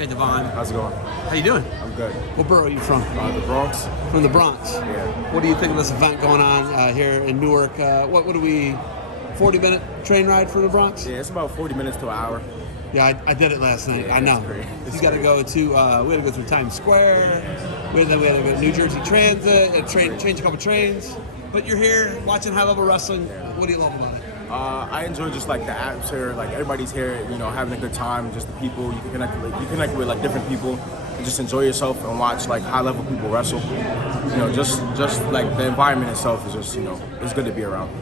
Hey, Devon. How's it going? How you doing? I'm good. What borough are you from? The Bronx. From the Bronx. Yeah. What do you think of this event going on here in Newark? What do we, 40-minute train ride from the Bronx? Yeah, it's about 40 minutes to an hour. Yeah, I did it last night. Yeah, I know. It's You got to go to, we had to go through Times Square. We had to go to New Jersey Transit and change a couple trains. But you're here watching high-level wrestling. What do you love about it? I enjoy just like the atmosphere, like everybody's here, you know, having a good time, just the people, you connect with like different people, and just enjoy yourself and watch like high level people wrestle. You know, just like the environment itself is just, you know, it's good to be around.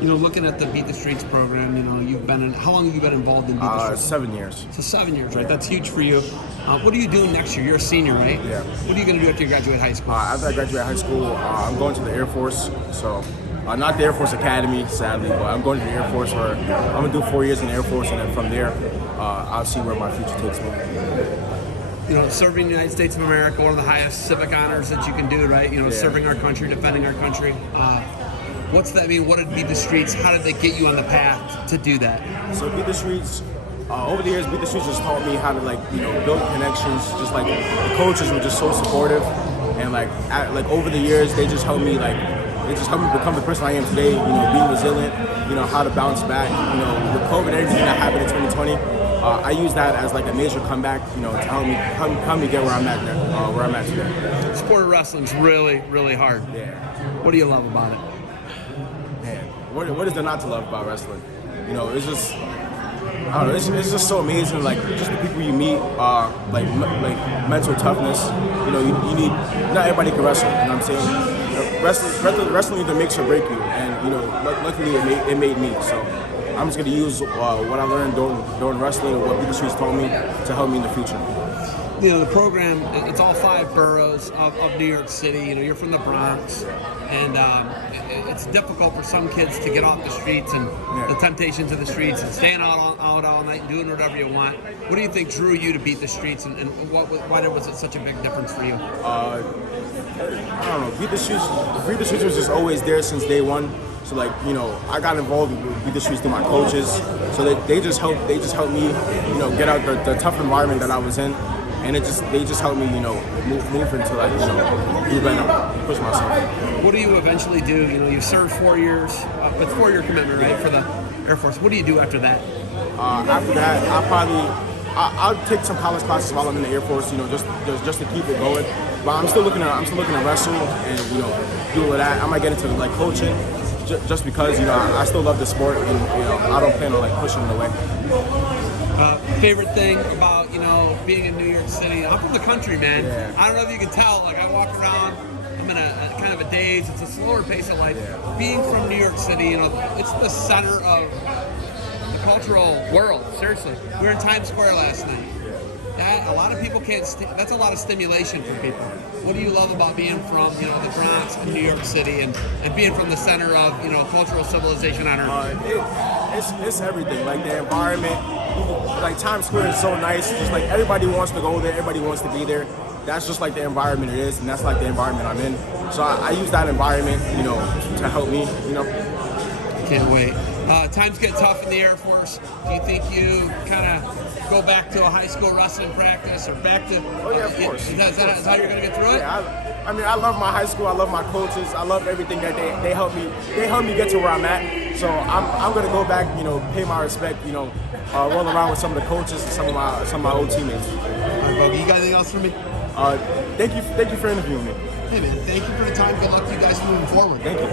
You know, looking at the Beat the Streets program, you know, how long have you been involved in Beat the Streets? 7 years. So 7 years, right? That's huge for you. What are you doing next year? You're a senior, right? Yeah. What are you going to do after you graduate high school? After I graduate high school, I'm going to the Air Force, so not the Air Force Academy, sadly, but I'm going to the Air Force where I'm going to do 4 years in the Air Force, and then from there, I'll see where my future takes me. You know, serving the United States of America, one of the highest civic honors that you can do, right? You know, serving our country, defending our country. What's that mean? What did Beat the Streets, how did they get you on the path to do that? So Beat the Streets, over the years, Beat the Streets just taught me how to, like, you know, build connections. Just like the coaches were just so supportive, and like over the years, they just helped me become the person I am today. You know, being resilient. You know, how to bounce back. You know, with COVID and everything that happened in 2020, I use that as like a major comeback. You know, to help me get where I'm at now, where I'm at today. Sport of wrestling's really, really hard. Yeah. What do you love about it? Man, what is there not to love about wrestling? You know, it's just, I don't know, it's just so amazing. Like, just the people you meet, like mental toughness. You know, you need, not everybody can wrestle. You know what I'm saying? Wrestling either makes or break you, and you know, luckily it made me. So I'm just gonna use what I learned during wrestling, what Beat the Streets taught me, to help me in the future. You know, the program, it's all 5 boroughs of New York City. You know, you're from the Bronx, and it's difficult for some kids to get off the streets and the temptations of the streets and staying out all night and doing whatever you want. What do you think drew you to Beat the Streets, and why was it such a big difference for you? I don't know. Beat the Streets was just always there since day one. So like, you know, I got involved with Beat the Streets through my coaches. So they just helped me, you know, get out the tough environment that I was in. And they just helped me, you know, move into, like, you know, do better, push myself. What do you eventually do? You know, you served 4 years, but 4-year commitment, right, for the Air Force. What do you do after that? After that, I'll take some college classes while I'm in the Air Force, you know, just to keep it going. But I'm still looking to wrestle and, you know, do all that. I might get into like coaching, just because, you know, I still love the sport, and you know, I don't plan on like pushing it away. Favorite thing about, you know, being in New York City? I'm from the country, man. Yeah. I don't know if you can tell. Like, I walk around, I'm in a kind of a daze. It's a slower pace of life. Yeah. Being from New York City, you know, it's the center of the cultural world. Seriously, we were in Times Square last night. A lot of people can't. That's a lot of stimulation for people. What do you love about being from, you know, the Bronx and New York City, and being from the center of, you know, cultural civilization on Earth? It's everything. Like the environment, like Times Square is so nice. Just like everybody wants to go there, everybody wants to be there. That's just like the environment it is, and that's like the environment I'm in. So I use that environment, you know, to help me. You know. Can't wait. Times get tough in the Air Force. Do you think you kind of go back to a high school wrestling practice, or back to? Oh yeah, of course. Is that how you're going to get through it? Yeah, I mean, I love my high school. I love my coaches. I love everything that they help me. They help me get to where I'm at. So I'm going to go back, you know, pay my respect. You know, roll around with some of the coaches and some of my old teammates. All right, Bogie, you got anything else for me? Thank you for interviewing me. Hey man, thank you for the time. Good luck to you guys moving forward. Thank you.